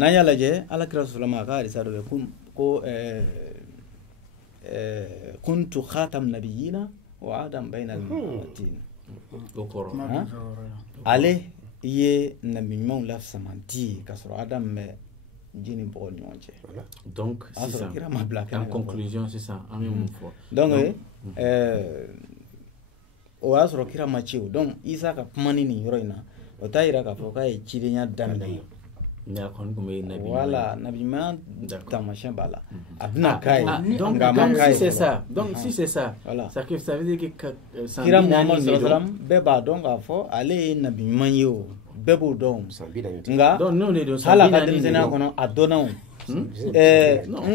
n'an y'a lajɛ alakira sɔlama a ka hadisa dɔ bɛ ko kuntu khatam nabiyina wa adam bayna al-matin ale ye nabi ɲumanw la samanti ka sɔrɔ adam bɛ ji ni bɔgɔ ni ɲɔgɔn cɛ. Donc sisan en conclusion sisan an bɛ mun fɔ. Donc o y'a sɔrɔ kira ma ci o donc Isa ka kuma ni nin yɔrɔ in na o t'a yira k'a fɔ k'a ye cidenya daminɛ. Mais a kɔni tun bɛ nabi ɲuman. Voilà, nabi ɲuman taamasiyɛn b'a la. A bɛna k'a ye. Donc si c'est ça, donc si c'est ça, ça veut dire que kira Muhammad sallallahu alaihi wasallam bɛɛ b'a dɔn k'a fɔ ale ye nabi ɲuman ye o bɛɛ b'o dɔn. Nka hali a ka denmisɛnninya kɔnɔ a dɔnna o. N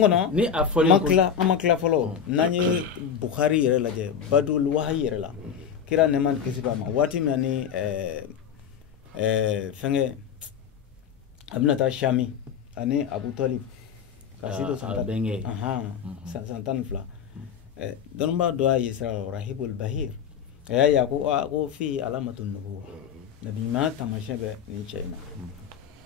kɔnɔ an ma tila fɔlɔ n'an ye Bukhari yɛrɛ lajɛ Badul Wahayi yɛrɛ la kira nɛɛma ni kisi b'a ma waati min ni fɛnkɛ a bɛna taa Shami ani Abu Talib ka si don san 12 dɔnnibaa dɔ y'a ye sira la Rahibul Bahir a y'a ye ko fi alamatun nubuwa nabi ɲuman taamasiyɛn bɛ nin cɛ in na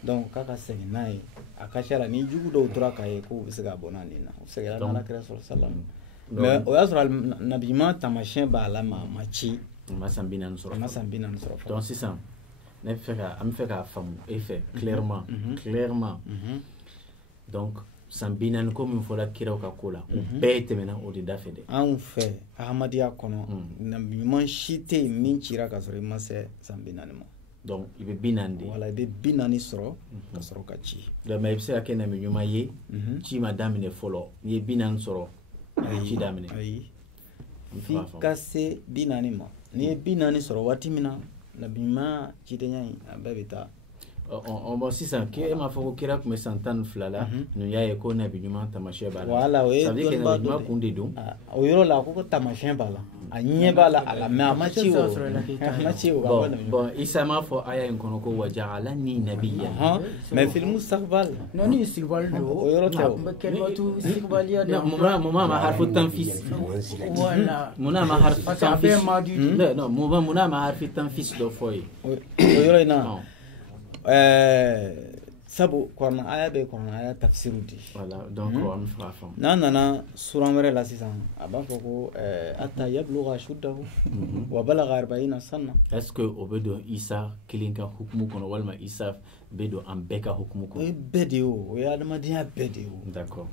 donc k'a ka segin n'a ye a ka ca la ni jugu dɔw tora k'a ye k'u bɛ se ka bɔ n'a nin na u seginna n'Alakira sallallahu mais o y'a sɔrɔ nabi ɲuman taamasiyɛn b'a la ma ci ma san 40 sɔrɔ donc sisan ne bɛ fɛ k'a faamu e fɛ clairement donc san 40 ko min fɔla kiraw ka ko la o bɛɛ tɛmɛna o de da fɛ dɛ. Anw fɛ Ahamadiya kɔnɔ nabi ɲuman si tɛ yen min cira ka sɔrɔ i ma se san 40 ma. Donc i bɛ 40 de. Voilà i bɛ 40 sɔrɔ ka sɔrɔ ka ci. Donc mais i bɛ se ka kɛ nabi ɲuman ye ci ma daminɛ fɔlɔ n'i ye 40 sɔrɔ a ye ci daminɛ. Ayi f'i ka se 40 ma n'i ye 40 sɔrɔ waati min na nabi ɲuman cidenya in a bɛɛ bɛ taa. Bon sisan e m'a fɔ ko kira tun bɛ san 12 la ninnu y'a ye ko nabi ɲuman taamasiyɛn b'a la. Voilà o ye dɔnnibaa dɔ de kun de don. O yɔrɔ la ko taamasiyɛn b'a la a ɲɛ b'a la a la mais a ma ci o. Bon Isa m'a fɔ aya in kɔnɔ ko waja'alani nabiyyan. Mais fil mustaqbal. Non ni istiqbal do. O yɔrɔ tɛ o. Kalimatu istiqbaliya da. Muna ma harfu tanfis. Voilà. Muna ma harfu tanfis. Non muna ma harfu tanfis dɔ fɔ ye. O yɔrɔ in na. Sabu Kuran aya bɛ Kuran aya tafsiru di. Voilà donc an bɛ fɛ k'a faamu. N'an nana suran wɛrɛ la sisan a b'a fɔ ko hatta yablugha ashuddahu wa balagha 40 sana. Est-ce que o bɛ don Isa kelen ka hukumu kɔnɔ walima Isa bɛ don an bɛɛ ka hukumu kɔnɔ? O ye bɛɛ de ye o ye adamadenya bɛɛ de ye o. D'accord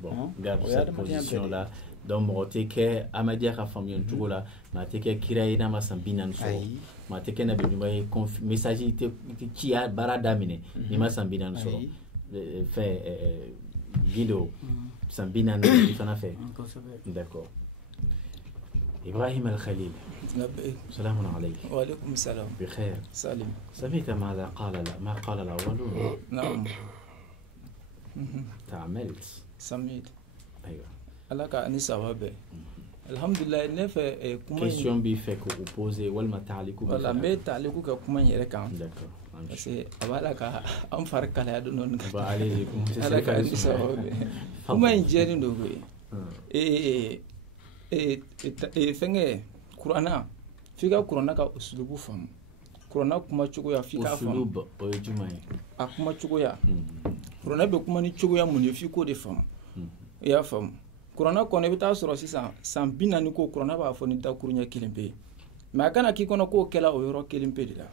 bon garde cette position là. Donc mɔgɔ tɛ kɛ Ahmadiyya ka faamuyali cogo la maa tɛ kɛ kira ye n'a ma san 40 sɔrɔ maa tɛ kɛ nabi ɲuman ye message tɛ ci ya baara daminɛ n'i ma san 40 sɔrɔ fɛn Guido san 40 i fana fɛ d'accord إبراهيم الخليل سلام عليك. وعليكم السلام. بخير. سالم. سمعت ماذا ما قال الأولون؟ نعم. تعملت. سمعت. أيوة. ala ka ani sababu alhamdulillah ne fɛ kuma question bi fɛ ko opposer walima taaliku bi wala me taaliku ka kuma yɛrɛ kan d'accord parce que a b'a la ka an fari kalaya dɔɔni ba alaykum ala ka ani sababu kuma in jɛlen do koyi fɛnkɛ kuranna f'i ka kuranna ka usulubu faamu kuranna kuma cogoya f'i ka faamu usulubu o ye jumɛn ye a kuma cogoya kuranna bɛ kuma ni cogoya mun ye f'i k'o de faamu i y'a faamu kuranna kɔnɔ i bɛ taa sɔrɔ sisan san 40 ko kuranna b'a fɔ ni dakuru ɲɛ kelen pe mais a kana k'i kɔnɔ k'o kɛla o yɔrɔ kelen pe de la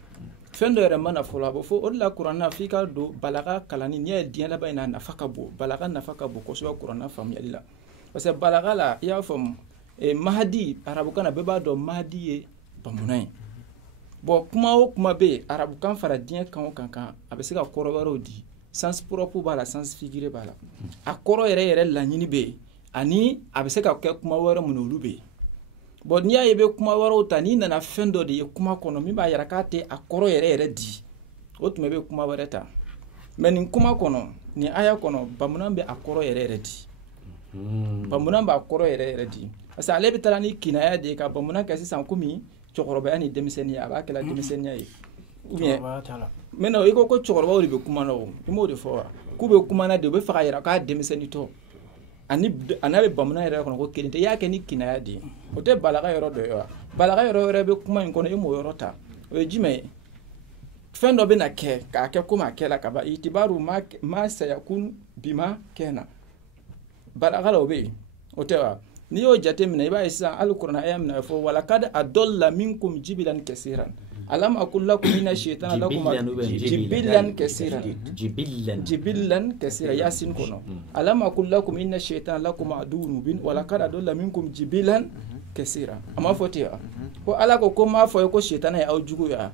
fɛn dɔ yɛrɛ mana fɔlɔ a bɛ fɔ o de la kuranna f'i ka don balaga kalanni n'i ye diɲɛ laban in na nafa ka bon balaga nafa ka bon kosɛbɛ kuranna faamuyali la parce que balaga la i y'a faamu mahadi arabukan na bɛɛ b'a dɔn mahadi ye bamunan ye bon kuma o kuma bɛ yen arabukan fara diɲɛ kan o kan a bɛ se ka kɔrɔ wɛrɛw di sens propre b'a la sens figuré b'a la a kɔrɔ yɛrɛ laɲini bɛ yen ani a bɛ se ka kɛ kuma wɛrɛ mun olu bɛ yen bon n'i y'a ye i bɛ kuma wɛrɛw ta n'i nana fɛn dɔ de ye kuma kɔnɔ min b'a yira k'a tɛ a kɔrɔ yɛrɛ di o tuma i bɛ kuma wɛrɛ ta mais nin kuma kɔnɔ nin aya kɔnɔ bamunan bɛ a kɔrɔ yɛrɛ di bamunan b'a kɔrɔ yɛrɛ di parce que ale bɛ taa ni kinaya de ye ka bamunan kɛ sisan komi cɛkɔrɔbaya ni denmisɛnninya a b'a kɛla denmisɛnninya ye ou bien maintenant i ko cɛkɔrɔbaw de bɛ kuma na o i m'o de fɔ wa k'u bɛ kuma na de u bɛ fɛ ka yira k'a denmisɛnnin tɔ a n'a bɛ bamanan yɛrɛ kɔnɔ ko kelen tɛ i y'a kɛ ni kinaya de ye o tɛ balaga yɔrɔ dɔ ye wa balaga yɔrɔ wɛrɛ bɛ kuma in kɔnɔ e m'o yɔrɔ ta o ye jumɛn ye fɛn dɔ bɛna kɛ k'a kɛ komi a kɛla ka ban itibaru ma sayakun bima kɛna balaga la o bɛ yen o tɛ wa n'i y'o jate minɛ i b'a ye sisan hali kuranɛ aya minɛ fɔ walakad adalla minkum jibilan kasiran alam aqul lakum inna shaytana lakum jibilan kasiran jibilan kasira yasin kono alam aqul lakum inna shaytana lakum aduwwun mubin walakad adalla minkum jibilan kasira ama fɔti ya ko ala ko ma fɔ ko shaytana ya aw juguya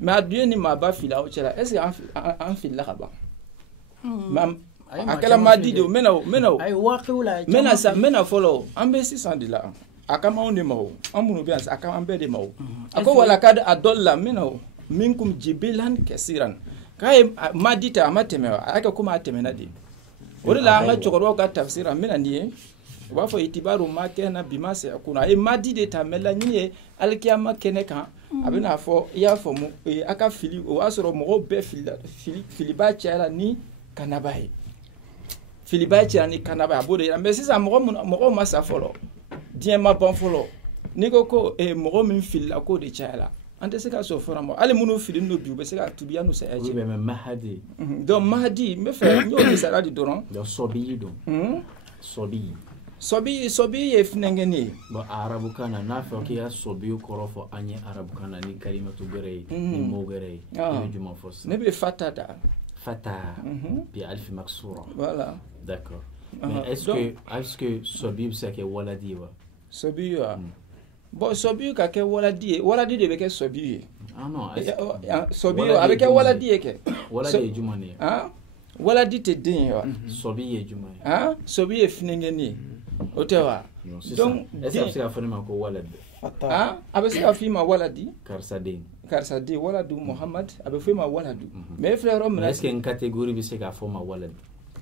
mais adieu ni ma ba fila o cɛla est ce que an fila ka ban akala madi de mena fɔlɔ an bɛ sisan de la a ka anw de ma o an minnu bɛ yan a ka an bɛɛ de ma o a ko wala ka a dɔ la mena o minkum jibilan kasiran k'a ye madi ta a ma tɛmɛ wa a y'a kɛ komi a tɛmɛna de o de la an ka cɛkɔrɔbaw ka tafsir an bɛna nin ye u b'a fɔ itibaru ma kɛna bima sayakun a ye madi de ta mais laɲini ye alikiyama kɛnɛ kan a bɛna fɔ i y'a faamu a ka fili o y'a sɔrɔ mɔgɔw bɛɛ filiba cayara ni kanaba ye filiba cayara ni kanaba ye a b'o de yira mais sisan mɔgɔw ma sa fɔlɔ diɲɛ ma ban fɔlɔ n'i ko ko mɔgɔ min filila k'o de cayara an tɛ se ka sɔn fɔlɔ ma hali minnu filinen don bi u bɛ se ka tubi yan'u saya cɛ mahadi donc mahadi n bɛ fɛ n y'o misaliya di dɔrɔn sɔbiyi don sɔbi ye funɛngɛni ye bon arabukan na n'a fɔ k'i ka sɔbiyu kɔrɔ fɔ an ye arabukan na ni kalimatu gɛrɛ ye ni mot gɛrɛ ye i bɛ jumɛn fɔ sisan ne bɛ fata da fata bi alifi maksura voilà d'accord mais est-ce que sɔbiyu bɛ se ka kɛ waladi ye wa sɔbiyu wa bon sɔbiyu ka kɛ waladi ye waladi de bɛ kɛ sɔbiyu ye ah non sɔbiyu a bɛ kɛ waladi ye kɛ waladi ye jumɛn de ye waladi tɛ den ye wa sɔbiyu ye jumɛn ye sɔbiyu ye funɛngɛni ye o tɛ wa donc est-ce que a bɛ se ka fɔ ne ma ko waladi a bɛ se ka f'i ma waladi karisa den waladu Muhammad a bɛ f'i ma waladu mais e filɛ yɔrɔ min na est-ce que n catégorie bɛ se k'a fɔ ma waladi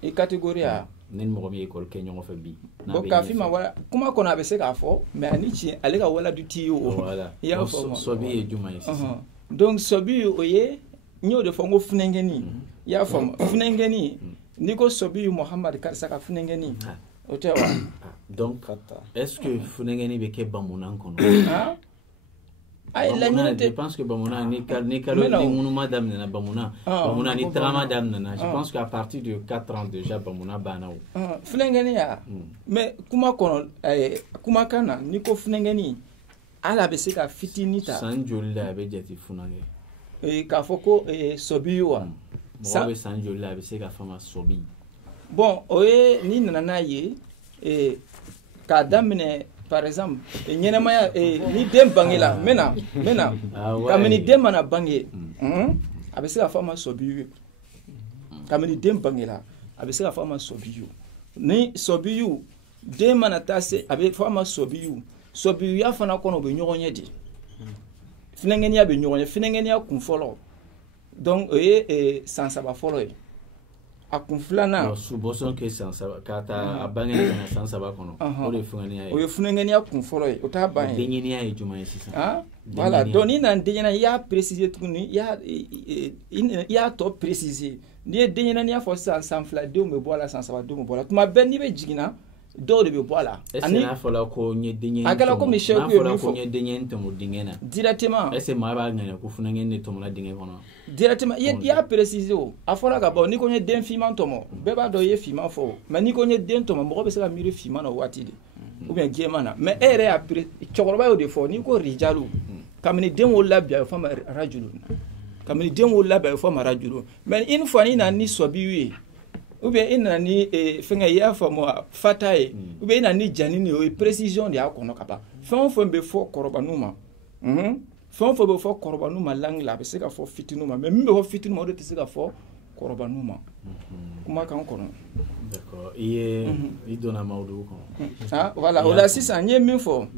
i catégorie a ne ni mɔgɔ min ye école kɛ ɲɔgɔn fɛ bi bon k'a f'i ma waladi kuma kɔnɔ a bɛ se k'a fɔ mais ani tiɲɛ ale ka waladu t'i ye o i y'a fɔ ma sɔbiyu ye jumɛn ye sisan donc sɔbiyu o ye n y'o de fɔ n ko funɛngɛni i y'a fɔ ma funɛngɛni n'i ko sɔbiyu Muhammad karisa ka funɛngɛni o tɛ wa donc est-ce que funɛngɛni bɛ kɛ bamunan kɔnɔ je pense que bamunan ni ŋunuma daminɛna bamunan ni tagama daminɛna je pense qu'à partir de 4 ans déjà bamunan banna o funɛngɛni ya mais kuma kɔnɔ kumakan na n'i ko funɛngɛni hali a bɛ se ka fitinin ta san joli la a bɛ jate funɛngɛ k'a fɔ ko sɔbiyu wa mɔgɔ bɛ san joli la a bɛ se ka fɔ ma sɔbiyu bon o ye n'i nana n'a ye k'a daminɛ par exemple ɲɛnɛmaya ni den bangela n bɛna kabini den mana bange a bɛ se ka fɔ a ma sɔbiyu ye kabini den bangela a bɛ se ka fɔ a ma sɔbiyu ni sɔbiyu den mana taa se a bɛ fɔ a ma sɔbiyu sɔbiyuya fana kɔnɔ o bɛ ɲɔgɔn ye de funɛngɛniya bɛ ɲɔgɔn ye funɛngɛniya kun fɔlɔ donc o ye san 3 fɔlɔ ye a kun filanan subɔsɔn kɛ san 3 k'a ta a bangeni ka na san 3 kɔnɔ o de ye funɛngɛniya ye o ye funɛngɛniya kun fɔlɔ ye o t'a ban ye denɲɛniya ye jumɛn ye sisan voilà donc n'i nana denɲɛniya i y'a préciser tuguni i y'a tɔ préciser n'i ye denɲɛniya fɔ sisan san 2 denw bɛ bɔ a la san 3 denw bɛ bɔ a la tuma bɛɛ n'i bɛ jiginna dɔw de bɛ bɔ a la est-ce que n'a fɔla ko n ye denɲɛ a kɛra komi seku ye min fɔ n ye denɲɛ tɔmɔ dingɛ na directement est-ce que maa b'a ŋaniya ko funɛngɛni de tɔmɔla dingɛ kɔnɔ directement i y'a préciser o a fɔra ka ban n'i ko n ye den finman tɔmɔ bɛɛ b'a dɔn i ye finman fɔ o mais n'i ko n ye den tɔmɔ mɔgɔ bɛ se ka miiri finman na o waati de ou bien jɛman na mais e yɛrɛ y'a cɛkɔrɔba y'o de fɔ n'i ko rijalu kabini den wolola bi a bɛ fɔ a ma rajulu kabini den wolola bi a bɛ fɔ a ma rajulu mais une fois n'i nana ni sɔbiyu ye ou bien i nana ni fɛngɛ i y'a faamu fata ye ou bien i nana ni janini ye o ye précision de y'a kɔnɔ ka ban fɛn o fɛn bɛ fɔ kɔrɔbaninw ma fɛn o fɛn bɛ fɔ kɔrɔbaninw ma langue la a bɛ se ka fɔ fitininw ma mais min bɛ fɔ fitininw ma o de tɛ se ka fɔ kɔrɔbaninw ma kumakan kɔnɔ d'accord i donna mawudu kɔnɔ voilà o la sisan n ye min fɔ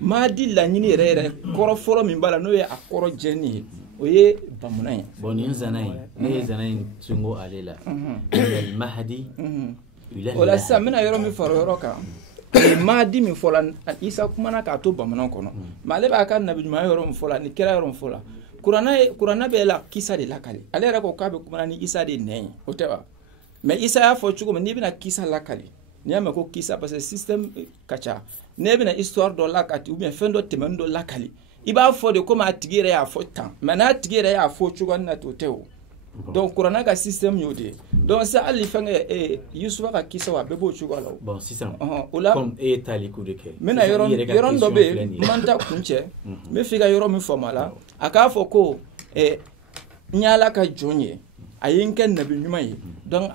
mahadi laɲini yɛrɛ yɛrɛ kɔrɔ fɔlɔ min b'a la n'o ye a kɔrɔ jɛni ye o ye bamunan ye bon nin zana in ne ye zana in tungo ale la mahadi o la sisan n bɛna yɔrɔ min fara yɔrɔ kan mahadi min fɔla isa kumana k'a to bamanan kɔnɔ mais ale b'a ka nabiɲumanya yɔrɔ min fɔla ni kɛra yɔrɔ min fɔla kuranɛ bɛ la kisa de lakali ale yɛrɛ ko k'a bɛ kumana ni isa de nɛn ye o tɛ wa mais isa y'a fɔ cogo min n'i bɛna kisa lakali n'i y'a mɛn ko kisa parce que système ka ca n'e bɛna histoire dɔ lakali ou bien fɛn dɔ tɛmɛni dɔ lakali i b'a fɔ de komi a tigi yɛrɛ y'a fɔ tan mais n'a tigi yɛrɛ y'a fɔ cogoya min na t'o tɛ o donc kuranɛ ka système y'o de donc sa hali fɛnkɛ Yusufa ka kisaw a bɛɛ b'o cogoya la bon sisan o la comme e ye taaliku de kɛ n bɛna yɔrɔ dɔ bɛ yen n man ta kun cɛ n bɛ fɛ ka yɔrɔ min faamu a la a k'a fɔ ko n ye Ala ka jɔn ye a ye n kɛ nabi ɲuman ye donc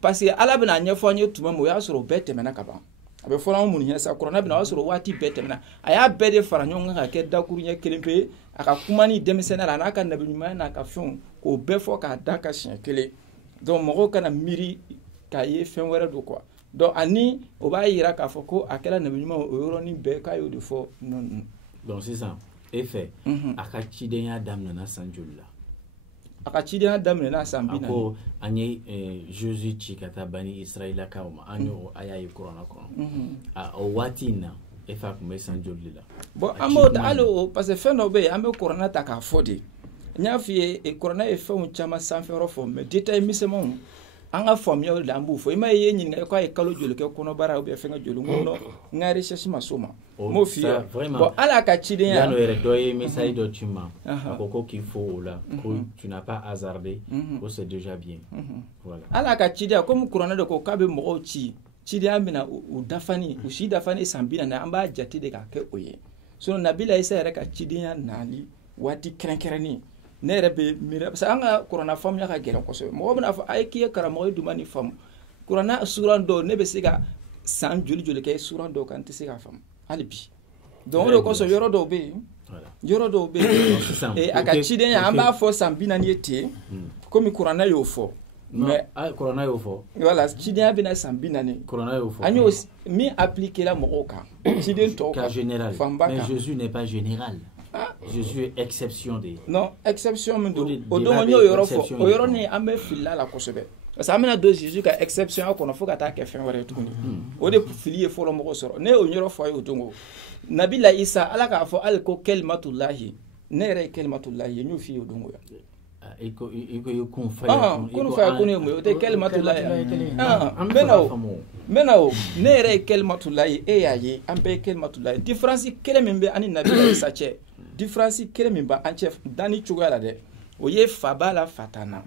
parce que Ala bɛna ɲɛfɔ an ye tuma min o y'a sɔrɔ o bɛɛ tɛmɛna ka ban a bɛ fɔra an mun ɲɛ sa kuranɛ bɛna o y'a sɔrɔ waati bɛɛ tɛmɛna a y'a bɛɛ de fara ɲɔgɔn kan ka kɛ dakuru ɲɛ kelen pe a ka kuma ni denmisɛnniya la a n'a ka nabi ɲuman n'a ka fɛnw k'o bɛɛ fɔ k'a da ka siɲɛ kelen donc mɔgɔw kana miiri k'a ye fɛn wɛrɛ don quoi donc ani o b'a yira k'a fɔ ko a kɛra nabi ɲuman o yɔrɔnin bɛɛ k'a y'o de fɔ donc sisan e fɛ a ka cidenya daminɛna san joli la a ka cidenya daminɛna san 40 ko an ye Jésus ci ka taa bani Israilakaw ma an y'o a y'a ye kuranɛ kɔnɔ o waati in na e fa tun bɛ san joli la bon an b'o hali o parce que fɛn dɔ bɛ yen an bɛ kuranɛ ta k'a fɔ de n y'a f'i ye kuranɛ ye fɛnw caman sanfɛyɔrɔ fɔ mais détail misɛnmanw an ka faamuyaw de la an b'u fɔ i ma ye ɲininka k'a ye kalo joli kɛ kɔnɔbara ou bien fɛn ka joli n ko non n ka recherche ma s'o ma n m'o f'i ye bon hali a ka cidenya yan'o yɛrɛ dɔ ye message dɔ ci ma a ko ko k'i fo o la ko tu n'as pas hasardé ko c'est déjà bien voilà hali a ka cidenya comme kuranɛ de ko k'a bɛ mɔgɔw ci cidenya bɛna u dafani u si dafani san 40 an b'a jate de k'a kɛ o ye sinon Nabila Isa yɛrɛ ka cidenya nali waati kɛrɛnkɛrɛnnen ne yɛrɛ bɛ miiri parce que an ka kuranɛ faamuya ka gɛlɛn kosɛbɛ mɔgɔ bɛna fɔ a ye k'i ye karamɔgɔ ye duma ni faamu kuranɛ suran dɔw ne bɛ se ka san joli kɛ suran dɔw kan n tɛ se k'a faamu hali bi donc o de kosɔn yɔrɔ dɔw bɛ yen a ka cidenya an b'a fɔ san 40 ye ten komi kuranɛ y'o fɔ mais kuranɛ y'o fɔ voilà cidenya bɛna san 40 kuranɛ y'o fɔ an y'o min appliqué la mɔgɔw kan ciden tɔw kan général mais Jésus n'est pas général Jésus est exception de non exception min don o don n y'o yɔrɔ fɔ o yɔrɔ ni an bɛ filila la kosɛbɛ parce que an bɛna don Jésus ka exception kɔnɔ fo ka taa kɛ fɛn wɛrɛ ye tuguni o de fili ye fɔlɔ mɔgɔ sɔrɔ ne y'o yɔrɔ fɔ a ye o don o Nabila Isa Ala k'a fɔ hali ko kɛlimatulahi ne yɛrɛ ye kɛlimatulahi ye n y'o f'i ye o don o i ko kun fa yakun ye mun ye o tɛ kɛlimatulahi n bɛna o ne yɛrɛ ye kɛlimatulahi e y'a ye an bɛɛ ye kɛlimatulahi différence kelen min bɛ ani Nabila Isa cɛ différence kelen min b'an cɛ danni cogoya la dɛ o ye fa b'a la fa t'a la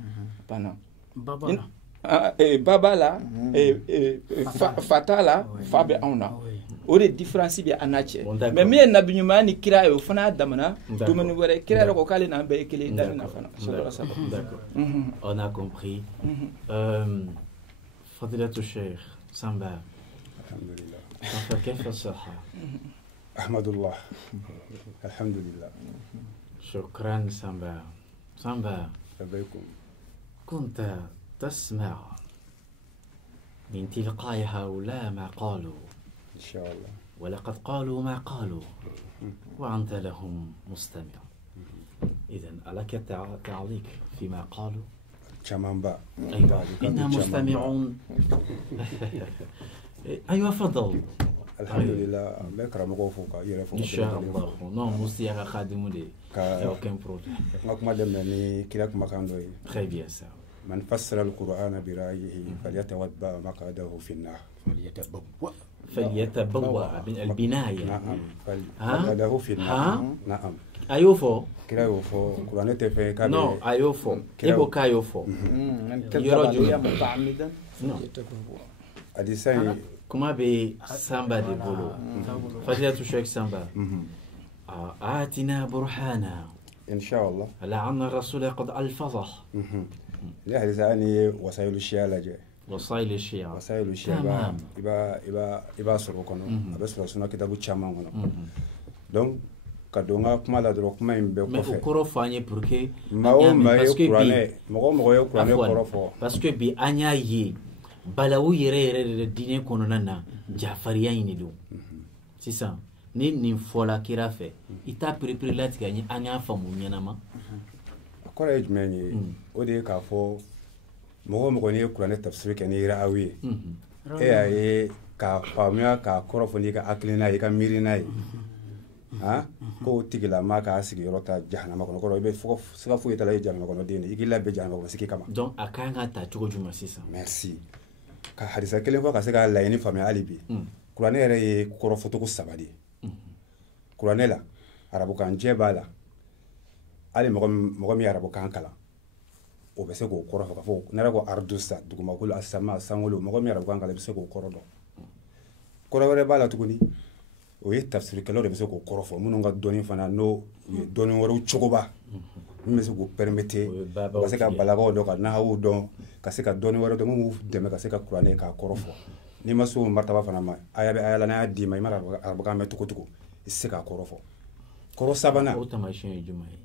banna ba b'a la fa t'a la fa bɛ anw na o de différence bɛ an n'a cɛ mais min ye nabi ɲumanya ni kira ye o fana y'a damana domaine wɛrɛ kira yɛrɛ ko k'ale n'an bɛɛ ye kelen danni na fana d'accord on a compris fadilatu Cheikh Samba alhamdulillah كيف الصحة أحمد الله الحمد لله شكرا سامبا لبيكم كنت تسمع من تلقاء هؤلاء ما قالوا إن شاء الله ولقد قالوا ما قالوا وأنت لهم مستمع إذن ألك تعليق فيما قالوا شمامبا أيوة إنا مستمعون أيوة فضل الحمد لله بكرة مغفوكا إن شاء الله non musti aka khadimu de aucun problème ngakuma demni kila kuma kandoy très bien ça من فسر القرآن برأيه فليتوضأ مقعده في النار فليتبوأ من البناية نعم مقعده في النار نعم أيوفو كلا يوفو القرآن تفهم كذا non أيوفو إبو كايوفو يرجو متعمدا أديسان كما بي سامبا دي بولو فضيلة الشيخ سامبا آتنا برهانا إن شاء الله لعن الرسول قد ألفظه لا هذا وسائل الشيعة لجأ وسائل الشيعة وسائل الشيعة إبا سرقنا بس رسولنا كتاب الشامع donc kadonga kuma la dro kuma imbe ko fe mais ko rofanye pour que parce que mo yo kurane ko rofo parce que bi anya yi balawu yere dine kono nana jafariya ini do c'est ça ni fola kira fe ita prepare lati gagner anya famu nyanama courage meni ode ka fo mo ni kurane tafsir ke ni raawi ay ka famia ka korofo ni ka aklina yi ka mirina yi ha ko tigila ma ka sigi rota jahannama kono ko be fo sika fu yetala jahannama kono deni igila be jahannama kono siki kama donc akanga ta tugo juma sisa merci ka hadisa kelen ko ka sika la ni famia alibi kurane yere ye korofo to ko sabadi kurane la arabukan jɛ b'a la hali mɔgɔ min ye arabukan kalan o bɛ se k'o kɔrɔ fɔ ka fɔ ne yɛrɛ ko ardusa dugumakolo asama sangolo mɔgɔ min ye arabukan kalan i bɛ se k'o kɔrɔ dɔn kɔrɔ wɛrɛ b'a la tuguni o ye tafsirikɛlaw de bɛ se k'o kɔrɔ fɔ minnu ka dɔnni fana n'o ye dɔnni wɛrɛw cogoba min bɛ se k'u permettre ka se ka balagaw dɔn ka nahawu dɔn ka se ka dɔnni wɛrɛ dɔn mun b'u dɛmɛ ka se ka kuranɛ k'a kɔrɔ fɔ n'i ma se o martaba fana ma aya bɛ aya la n'a y'a d'i ma i mana arabukan mɛn cogo cogo i tɛ se k'a kɔrɔ fɔ kɔrɔ sabanan o taamasiyɛn ye jumɛn ye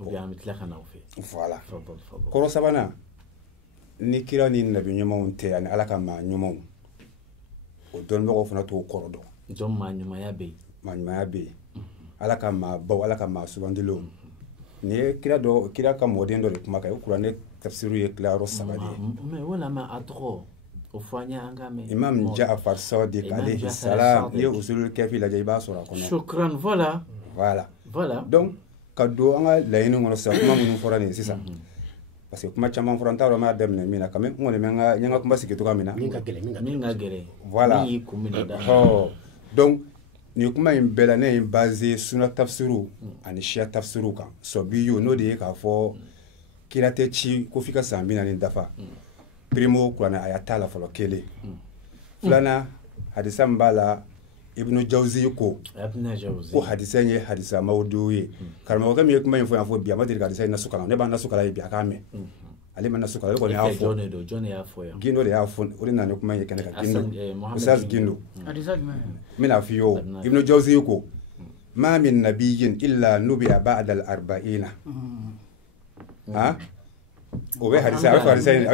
ou bien an bɛ tila ka na o fɛ voilà kɔrɔ sabanan ni kira ni nabi ɲumanw tɛ ani ala ka maa ɲumanw o dɔnnibagaw fana t'o kɔrɔ dɔn donc maa ɲumanya bɛ yen maa ɲumanya bɛ yen ala ka maa baw ala ka maa sugandilenw ni ye kira ka mɔden dɔ de kuma kan o kuranɛ tafsiru ye tilayɔrɔ 3 de ye mais walama a tɔgɔ o fɔ an ye an ka mɛn imam Ja'far Sadiq alayhi salam n'i ye usulul kafi lajɛ i b'a sɔrɔ a kɔnɔ shukran voilà donc ka don an ka laɲini kɔnɔ sisan kuma minnu fɔra nin sisan parce que kuma caman fɔra n t'a dɔn n b'a daminɛ min na quand même n kɔni bɛ n ka kuma sigi cogoya min na min ka gɛlɛn voilà min y'i kun minɛ da donc nin kuma in bɛɛ la ne ye basé sunna tafsiru ani shia tafsiru kan sɔbiyo n'o de ye k'a fɔ kira tɛ ci ko f'i ka san 40 dafa primo kuranɛ a y'a t'a la fɔlɔ kelen filanan hadisa min b'a la ibnu jawzi ko hadisa in ye hadisa mawudu ye karamɔgɔkɛ min ye kuma in fɔ yan fɔ bi a ma deli ka hadisa in nasu kalan ne b'a nasu kalan ye bi a k'a mɛn ale ma nasu kalan ale kɔni y'a fɔ gindo de y'a fɔ o de nana ni kuma in ye kɛnɛ kan gindo usaz gindo n bɛna f'i ye o ibnu jawzi ko ma min nabiyyin illa nubiya ba'da al-arba'ina o bɛ hadisa a bɛ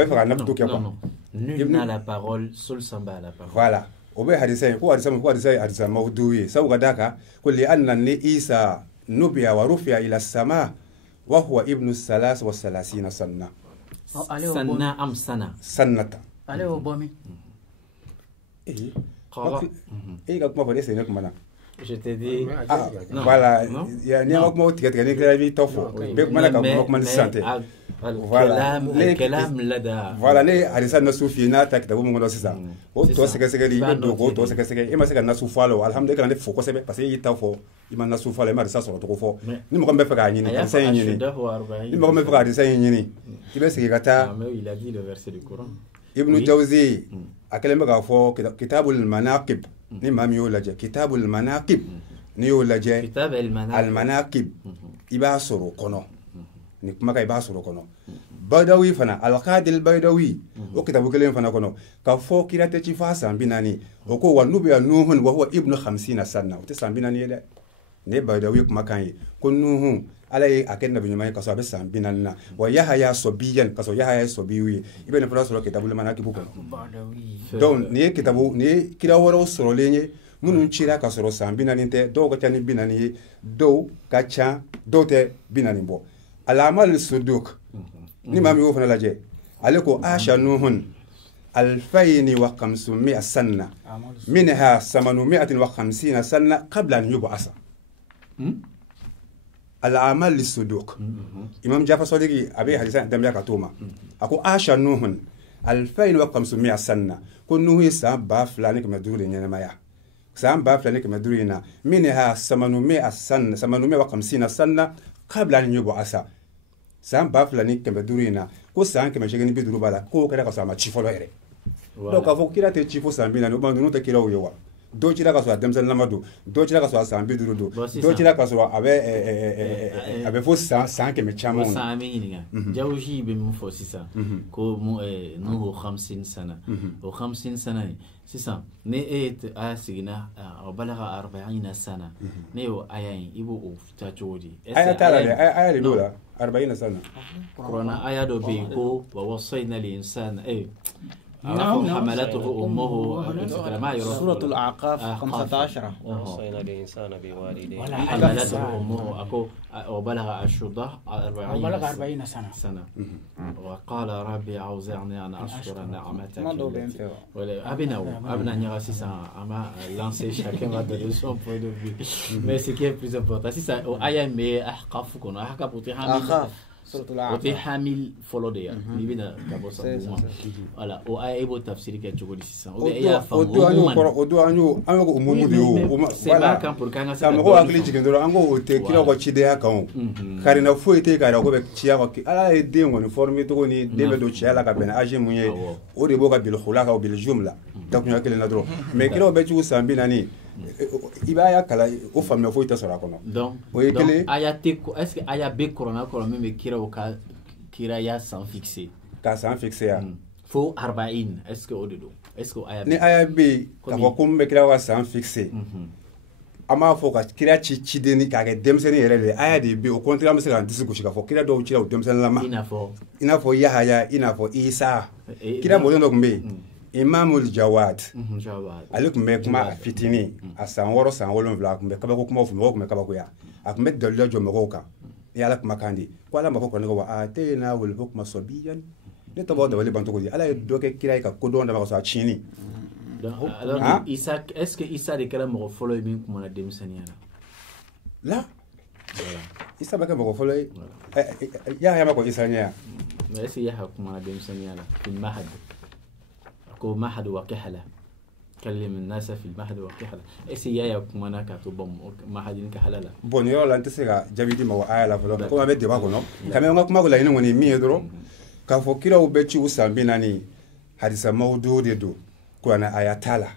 fɛ ka nabtu kɛ quoi nul n'a la parole seul Samba a la parole voilà o bɛ hadisa ye ko hadisa ye hadisa mawudu ye sabu ka d'a kan ko li anna ni isa nubiya wa rufiya ila sama wa huwa ibnu salas wa salasina sanna sanna am sana sannata ale o bɔ min ka kuma fɔ ne sen ne kuma na je te dis voilà ni ma kuma tigɛ ni kila b'i tɔ fɔ bɛɛ kuma na ka kuma ni sisan tɛ voilà ne hadisa nasu f'i n'a ta kitabu mun kɔnɔ sisan o tɔ sɛgɛsɛgɛli i bɛ don k'o tɔ sɛgɛsɛgɛ e ma se ka nasu fɔ a la o alhamdulilayi ne fo kosɛbɛ parce que i y'i ta fɔ i ma nasu fɔ a la i ma hadisa sɔrɔ cogo fɔ ni mɔgɔ min bɛ fɛ k'a ɲini hadisa in ɲini ni mɔgɔ min bɛ fɛ ka hadisa in ɲini i bɛ segin ka taa ibnu jawzi a kɛlen bɛ k'a fɔ kitabul manaqib ni maa min y'o lajɛ kitabul manaqib n'i y'o lajɛ al manaqib i b'a sɔrɔ o kɔnɔ ni kumakan i b'a sɔrɔ o kɔnɔ badawi fana al-qadil badawi o kitabu kelen fana kɔnɔ ka fɔ kira tɛ ci f'a san 40 o ko wa nubiya nuhun wa huwa ibnu 50 sanna o tɛ san 40 ye dɛ ne badawi kumakan ye ko nuhun ala ye a kɛ nabi ɲuman ye kasɔrɔ a bɛ san 40 na wa yahaya sɔbiyan kasɔrɔ yahaya ye sɔbiyu ye i bɛ nin fana sɔrɔ kitabul manaqibu kɔnɔ donc nin ye kira wɛrɛw sɔrɔlen ye minnu cira ka sɔrɔ san 40 tɛ dɔw ka ca ni 40 ye dɔw ka ca dɔw tɛ 40 bɔ al-amal suduk ni maa min y'o fana lajɛ ale ko asha nuhun 2500 sanna minha 850 sanna qabla an yub'asa al-amal suduk imam Ja'far Sadiq abi hadisa dambiya ka toma ako asha nuhun 2500 sanna ko nuhu ye san 2005 de ɲɛnamaya san 2005 na minha 850 sanna qabla an yub'asa san 2005 na ko san 850 b'a la ko kɛra ka sɔrɔ a ma ci fɔlɔ yɛrɛ donc k'a fɔ kira tɛ ci fo san 40 o ma ninnu tɛ kiraw ye wa dɔw cira ka sɔrɔ a denmisɛnninlama don dɔw cira ka sɔrɔ a san 50 don dɔw cira ka sɔrɔ a bɛ fo san 100 caman na san bɛ ɲininka jawuji bɛ min fɔ sisan ko nuhu 50 sana o 50 sana in sisan ni e a siginna o balaga 40 sana ne y'o aya in i b'o ta cogo di aya t'a la dɛ aya de b'o la 40 sana kuranna aya dɔ bɛ yen ko wa wasayna al-insana حملته أمه سورة الأعقاف 15 وصينا الإنسان بوالديه حملته أمه وبلغ أشده 40 سنة وقال ربي أوزعني أن أشكر نعمتك أبنا نيغاسيسا أما lancer chacun va donner son point de vue mais ce qui est plus important si ça aya me ahqaf kono ahqaf o te hamil follow de ya ni bina ka bo sa mo voilà o ay ebo tafsir ke jogo di sisan o be ya fa o do anyo an ko umumu de o voilà kan pour kan sa mo ko akili jigen do an ko o te kila ko chide ya kan kari na fo ite ka ko be chia ko ala e de ngoni formi to ni de be do chia la ka ben age munye o de bo ka bil khulaqa o bil jumla ta kunya kele na dro mais kila be chu sambi nani iba ya kala o famille fo ita sora kono donc aya te est-ce que aya be corona même kira o ka kira ya sans fixer ka sans fixer ya fo 40 est-ce que odedo est-ce que aya ni aya be ka ko me kira wa sans fixer ama fo ka kira ci deni ka ga demseni yere le aya de be au contraire me se kan disi kushika fo kira do ci la demseni lama ina fo yahaya ina fo isa kira mo do kumbe Imamul Jawad ale kun bɛ kuma fitini a san 6 san 7 kun bɛ kabako kuma fɔ mɔgɔw kun bɛ kabako ya a kun bɛ dalila jɔ mɔgɔw kan ni Ala kuma kan di ko Ala ma fɔ kɔni ko wa atayna wal hukma sabiyan ne tɔgɔ dabali ban cogo di Ala ye dɔ kɛ kira ye ka ko dɔn da ka sɔrɔ a tiɲɛni alors Isa est-ce que Isa de kɛra mɔgɔ fɔlɔ ye min kuma na denmisɛnniya la Isa bɛ kɛ mɔgɔ fɔlɔ ye Yahya ma ko Isa ɲɛ mais est-ce que Yahya kuma na denmisɛnniya la fil mahad ko mahad wa kahala kallim an-nas fi al-mahad wa kahala esi ya kumana ka to bom mahadin ka halala bon yo la ntse ga jabidi ma wa aya la folo ko ma be deba ko no kame nga kuma ko la ina ngoni mi edro ka fo kira ubechi usambi nani hadisa mawdu de do ko na ayatala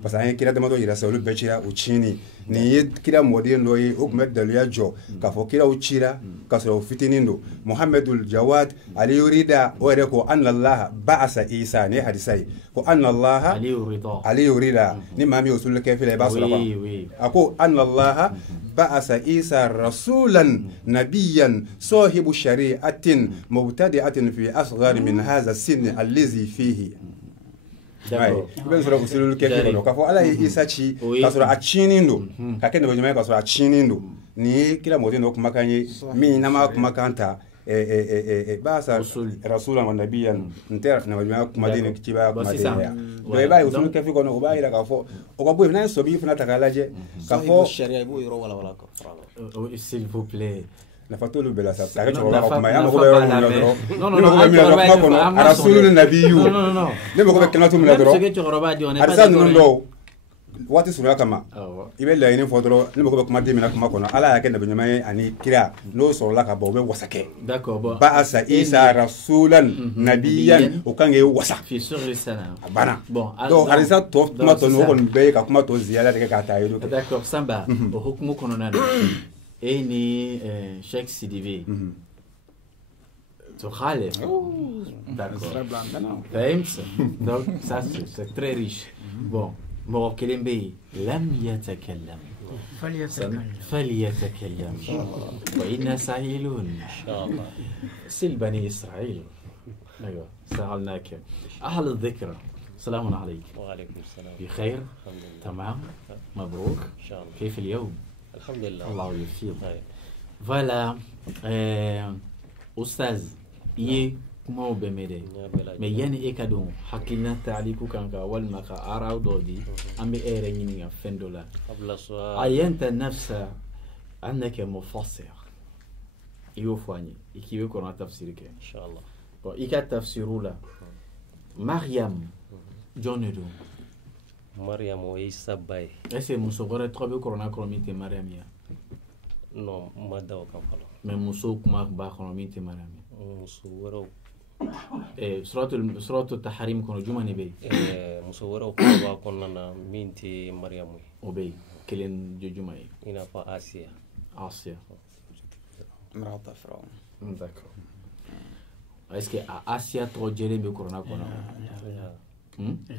parce que kira de mado ira sa lu bechira uchini ni kira modi ndo yi o kuma daluya jo ka fo kira uchira ka so fitinindo Muhammadul Jawad ali yurida o re ko anna Allah ba'asa Isa ne hadisai ko anna Allah ali yurida ni mami usul kayfila ba so la ako anna Allah ba'asa Isa rasulan nabiyyan sahibu shari'atin mubtadi'atin fi asghar min hadha as-sin allazi fihi ben sura usulul kefi no ka fo ala Isa ci ka sura a chinindo ka kende bojuma ka sura a chinindo ni kila modi no kuma kanye mi na ma kuma kanta ba sa rasulan wa nabiyan nter na bojuma kuma dine kiba kuma dine do ba usulul kefi ko no ba ira ka fo o ko bo na so bi funa takalaje ka fo sharia bo yoro wala ka s'il vous plaît la fatulu bela sa ka choro ba kuma ya mo ko yoro no no rasulun nabiyyu no ne mo ko be kenatu mi la doro arsa no no wati sura kama ibe la ini fodoro ne mo ko be kuma de mi na kuma kono ala ya ke na benyama ani kira no so la ka bo be wasake d'accord bon ba asa Isa rasulan nabiyyan o kan e wasa fi sirri sana bana bon do arisa to kuma to no kon be ka kuma to ziyada de ka ta yido d'accord samba o hukumu kono na et ni Cheikh Sidibe تخالف فهمت donc ça c'est très riche bon كلام بي لم يتكلم فليتكلم وإنا سائلون إن شاء الله سل بني إسرائيل أيوة سألناك أهل الذكر سلام عليك وعليكم السلام بخير تمام مبروك إن شاء الله كيف اليوم الحمد لله الله يفيد voilà أستاذ يه كما بمدي mais yani e kadon hakina taliku kanka wal maka araw dodi ambe ere nyini ya fendola ayanta nafsa annaka mufassir yofani ikiwe ko na tafsir ke inshallah bon ika tafsirula Maryam jonedo Maryam o Isa bay ese muso gore trobe corona kromite Maryam ya non madaw kan falo mais muso kuma ba kromite Maryam muso woro suratul tahrim kono jumani be muso woro ko ba konnana minti Maryam o be kelen jumai ina fa Asia مرات فرعون d'accord est-ce que Asia to jere be corona kono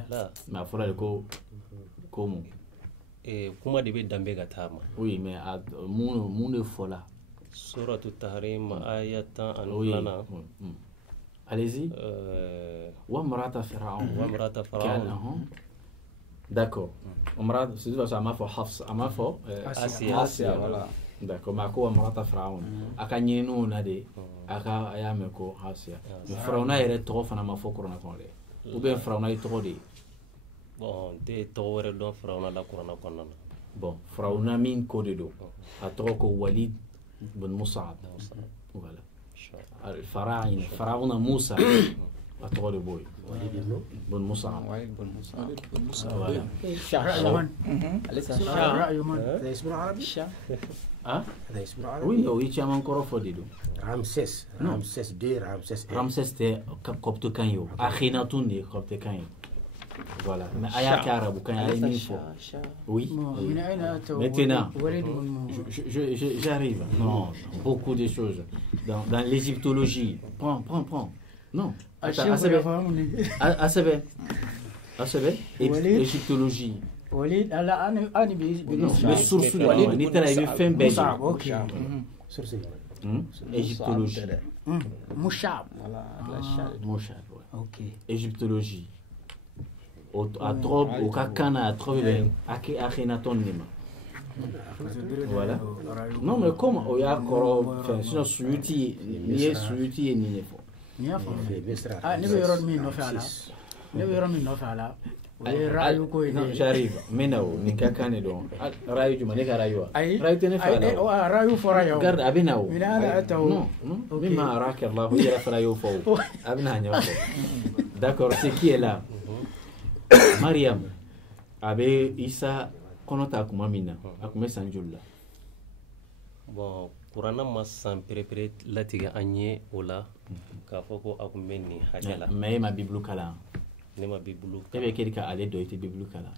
la ma fora ko como kuma de be dambe ga tama oui mais mun fola suratul tahrim ayatan anulana allez-y وامرأة فرعون d'accord امرأة c'est ça ma fo Hafs ama fo Asia voilà d'accord ma ko امرأة فرعون aka nyenu na de aka ayame ko Asia Faraona ere to fana ma fo corona ko le ou bien Faraona to de bon de to wore do Faraona la corona konna bon Faraona min ko de do a to ko Walid bin Mus'ab voilà Pharaon Moussa. À toi de boy. Bon Moussa. Voilà. Ah? Oui, oui, tu as encore fait des Ramsès. Ramsès II, Ramsès I. Ramsès c'était copte kanyo. Akhenaton de copte kanyo. Voilà. Mais Aya Karabu quand il y a une fois. Oui. Maintenant, j'arrive. Non, beaucoup de choses. Dans l'égyptologie. Prends. Non. ACB. Égyptologie. Le source de égyptologie. Mouchab. Ok. Égyptologie. À trop, au kakana, à trop, à Akhenaton Nema. Voilà. Non, mais comment on y a encore. Sinon, Suuti, ni Suuti et ni Nefo. J'arrive. Maintenant, ni kakane donc. Rayu Juma, ni Rayu. Rayu Tenefa. Rayu Forayo. Garde, Abinao. Non. Même Arak, Allah, il y a Rayu Fo. Abinao. D'accord, c'est qui est là? Mariam. Abe Isa, Konota Kumamina. Akume Sanjula. Bon, Kurana ma san pere latiga anye ola ka foko akumeni hajala. Mais ma Bible kala. Ne ma Bible. Ebe kelika ale do ite Bible kala.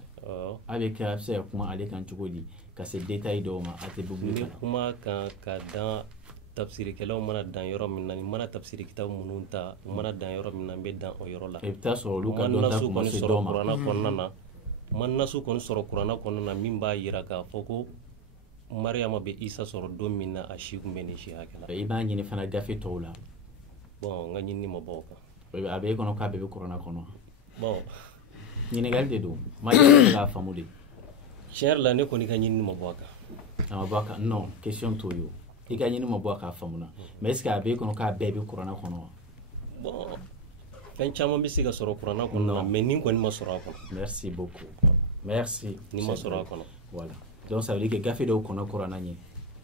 Avec ça kuma ale kan chukodi ka se détail do ma ate Bible kala. Kuma ka dan tafsiri kelaw mana dan yoro minna ni mana tafsiri kitab mununta mana dan yoro minna be dan o yoro la. E ta so lu ka do ta kuma se do ma. Kurana konnana. Man nasu kon soro Kurana konnana min ba yira ka foko Mariama be Isa soro don min na a shi kumeni shi hakala. I b'a ɲini fana gafe tɔw la. Bon, nga ɲini ma bɔ o kan. A bɛ kɔnɔ k'a bɛɛ bɛ Kurana kɔnɔ. Bon. Ɲininkali de don. Mariama bɛ k'a faamu de. Tiɲɛ yɛrɛ la ne kɔni ka ɲini ma bɔ a kan. A ma bɔ a kan non question t'o ye o. I ka ɲini ma bɔ a k'a faamu na. Mais est ce que a bɛ kɔnɔ k'a bɛɛ bɛ Kurana kɔnɔ wa? Bon. Fɛn caman bɛ se ka sɔrɔ Kurana kɔnɔ na mais ni kɔni ma sɔrɔ a kɔnɔ. Merci beaucoup. Merci. Ni ma sɔrɔ a kɔnɔ. Voilà. Donc ça veut dire que gafe dɔw kɔnɔ Kurana ɲɛ.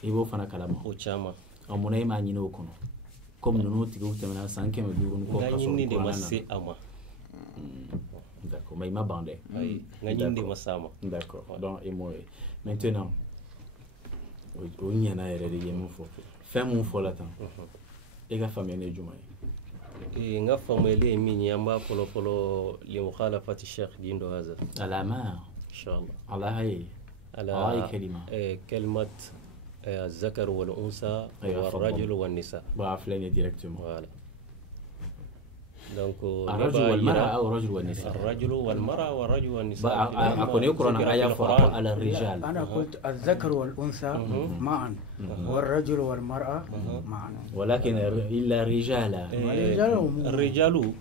I b'o fana kalama. O caman. Mun na i m'a ɲini o kɔnɔ? Comme ninnu tigiw tɛmɛna san 500 ni kɔ ka sɔrɔ Kurana na. Nga ɲini de ma se a ma. D'accord, mais il m'a bandé. Ayi, nga ɲini de ma se a ma. D'accord. Donc et moi maintenant o ɲɛna yɛrɛ de ye mun fɔ. Fɛn mun fɔ la tan. E ka faamuyali ye jumɛn ye? N ka faamuyali ye min ye an b'a fɔlɔ li mukhalafati Cheikh Dindo Haza. Alama. Inshallah. Allah ye. على كلمة الذكر والأنثى والرجل والنساء. بعفلني directement. Voilà. Donc الرجل والمرأة أو الرجل والنساء. الرجل والمرأة والرجل والنساء. أكون يقرأ آية فوق على الرجال. أنا قلت الذكر والأنثى معا والرجل والمرأة معا. ولكن إلا رجالا. الرجال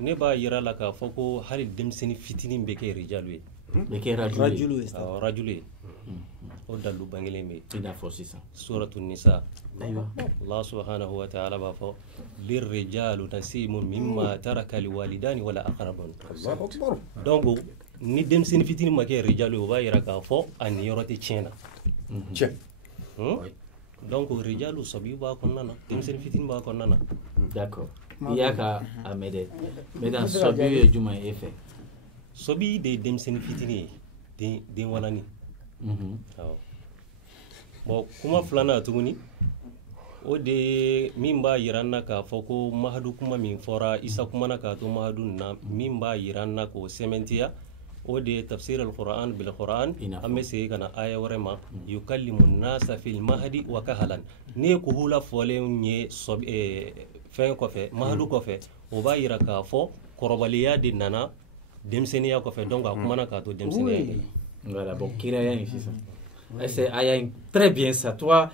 نبا يرى لك فوق هل الدمسني فتنين بكي رجال. بكي رجل ودلو بانجليمي إنا فوسيسا سورة النساء. أيوة. الله سبحانه وتعالى بافو للرجال نصيب مما ترك الوالدان ولا أقربون. الله أكبر. دونغو ni demseni fitini make rijalu o ba yira ka fo an yorote tiena donc rijalu sabi ba konnana demseni fitini ba konnana. D'accord. Iyaka amede medan sabi juma efe sobi de demseni fitini de wanani. Bon kuma flana tuguni o de min ba yiranna ka fɔ ko mahadu kuma min fɔra isa kuma na ka to mahadu na min ba yiranna ko sementiya o de tafsir al-Qur'an bil Qur'an an bɛ segin kana aya wɛrɛ ma yukallimu nasa fil mahdi wa kahalan ne ko hula fɔlen ye fɛn kɔfɛ mahadu kɔfɛ o b'a yira k'a fɔ kɔrɔbaliya de nana denmisɛnniya kɔfɛ donc a kuma na ka to denmisɛnniya. Voilà, bon, Kiraya ici ça. C'est très bien ça. Toi,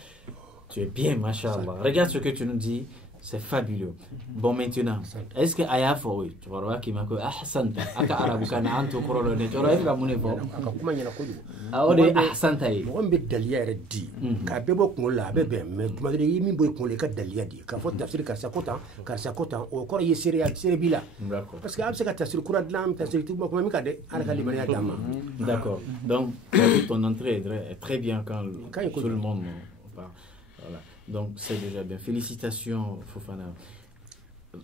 tu es bien, machallah. Regarde ce que tu nous dis, c'est fabuleux. Bon, maintenant, est-ce que Aya faut oui, tu vas voir qui m'a dit ahsanta, aka arabu kana antu korolo ne, tu vas voir mon niveau. Aka kuma nyana ko jugo. Ah ode ahsanta yi. Mo be daliya yɛrɛ di. Ka bɛ bɔ kungo la, a bɛ bɛn mais tuma dɔ i min bɔ kungo la i ka daliya di. Ka fɔ tafsir karisa ko tan, o kɔrɔ ye seere b'i la. Parce que a bɛ se ka tafsir kura dilan, tafsir tuma min ka dɛ, ala ka limaniya d'a ma. D'accord. Donc, ton entrée est très bien quand tout le monde parle. Voilà. Donc c'est déjà bien. Félicitations Fofana.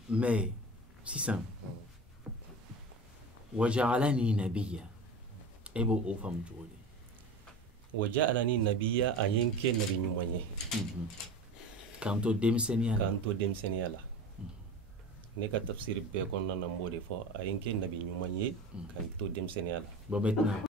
Mais sisan waja'alani nabiyya ebo o fam jodi waja'alani nabiyya ayenke nabi nyumanye kanto demseniya la ne ka tafsir be kon na mbode fo ayenke nabi nyumanye kanto demseniya la bo maintenant